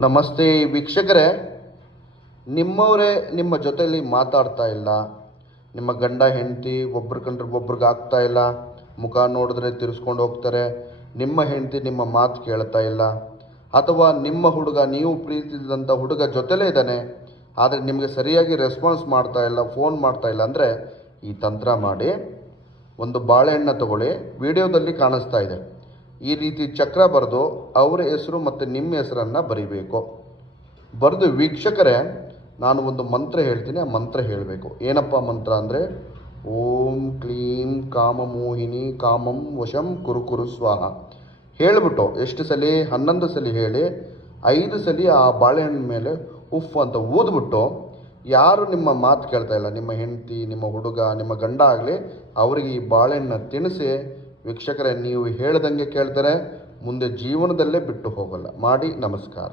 ನಮಸ್ತೆ ವೀಕ್ಷಕರೇ, ನಿಮ್ಮವರೇ ನಿಮ್ಮ ಜೊತೆಯಲ್ಲಿ ಮಾತಾಡ್ತಾ ಇಲ್ಲ, ನಿಮ್ಮ ಗಂಡ ಹೆಂಡತಿ ಒಬ್ರು ಕಂಡ್ರೆ ಒಬ್ರಿಗೆ ಆಗ್ತಾ ಇಲ್ಲ, ಮುಖ ನೋಡಿದ್ರೆ ತಿರ್ಸ್ಕೊಂಡು ಹೋಗ್ತಾರೆ, ನಿಮ್ಮ ಹೆಂಡತಿ ನಿಮ್ಮ ಮಾತು ಕೇಳ್ತಾ ಇಲ್ಲ, ಅಥವಾ ನಿಮ್ಮ ಹುಡುಗ ನೀವು ಪ್ರೀತಿಸಿದಂಥ ಹುಡುಗ ಜೊತೆಲೇ ಇದ್ದಾನೆ ಆದರೆ ನಿಮಗೆ ಸರಿಯಾಗಿ ರೆಸ್ಪಾನ್ಸ್ ಮಾಡ್ತಾ ಇಲ್ಲ, ಫೋನ್ ಮಾಡ್ತಾ ಇಲ್ಲ ಅಂದರೆ ಈ ತಂತ್ರ ಮಾಡಿ. ಒಂದು ಬಾಳೆಹಣ್ಣು ತಗೊಳ್ಳಿ, ವಿಡಿಯೋದಲ್ಲಿ ಕಾಣಿಸ್ತಾ ಇದೆ. ಈ ರೀತಿ ಚಕ್ರ ಬರೆದು ಅವರ ಹೆಸರು ಮತ್ತು ನಿಮ್ಮ ಹೆಸರನ್ನು ಬರಿಬೇಕು. ಬರೆದು ವೀಕ್ಷಕರೇ, ನಾನು ಒಂದು ಮಂತ್ರ ಹೇಳ್ತೀನಿ, ಆ ಮಂತ್ರ ಹೇಳಬೇಕು. ಏನಪ್ಪ ಮಂತ್ರ ಅಂದರೆ, ಓಂ ಕ್ಲೀಂ ಕಾಮಮೋಹಿನಿ ಕಾಮಂ ವಶಂ ಕುರು ಸ್ವಾಹ ಹೇಳಿಬಿಟ್ಟು ಎಷ್ಟು ಸಲ? 11 ಸಲ ಹೇಳಿ 5 ಸಲ ಆ ಬಾಳೆಹಣ್ಣು ಮೇಲೆ ಉಫ್ ಅಂತ ಊದ್ಬಿಟ್ಟು, ಯಾರು ನಿಮ್ಮ ಮಾತು ಕೇಳ್ತಾ ಇಲ್ಲ, ನಿಮ್ಮ ಹೆಂಡತಿ, ನಿಮ್ಮ ಹುಡುಗ, ನಿಮ್ಮ ಗಂಡ ಆಗಲಿ, ಅವರಿಗೆ ಈ ಬಾಳೆಹಣ್ಣು ತಿನ್ನಿಸಿ. ವೀಕ್ಷಕರೇ, ನೀವು ಹೇಳ್ದಂಗೆ ಕೇಳ್ತಾರೆ, ಮುಂದೆ ಜೀವನದಲ್ಲೇ ಬಿಟ್ಟು ಹೋಗಲ್ಲ. ಮಾಡಿ. ನಮಸ್ಕಾರ.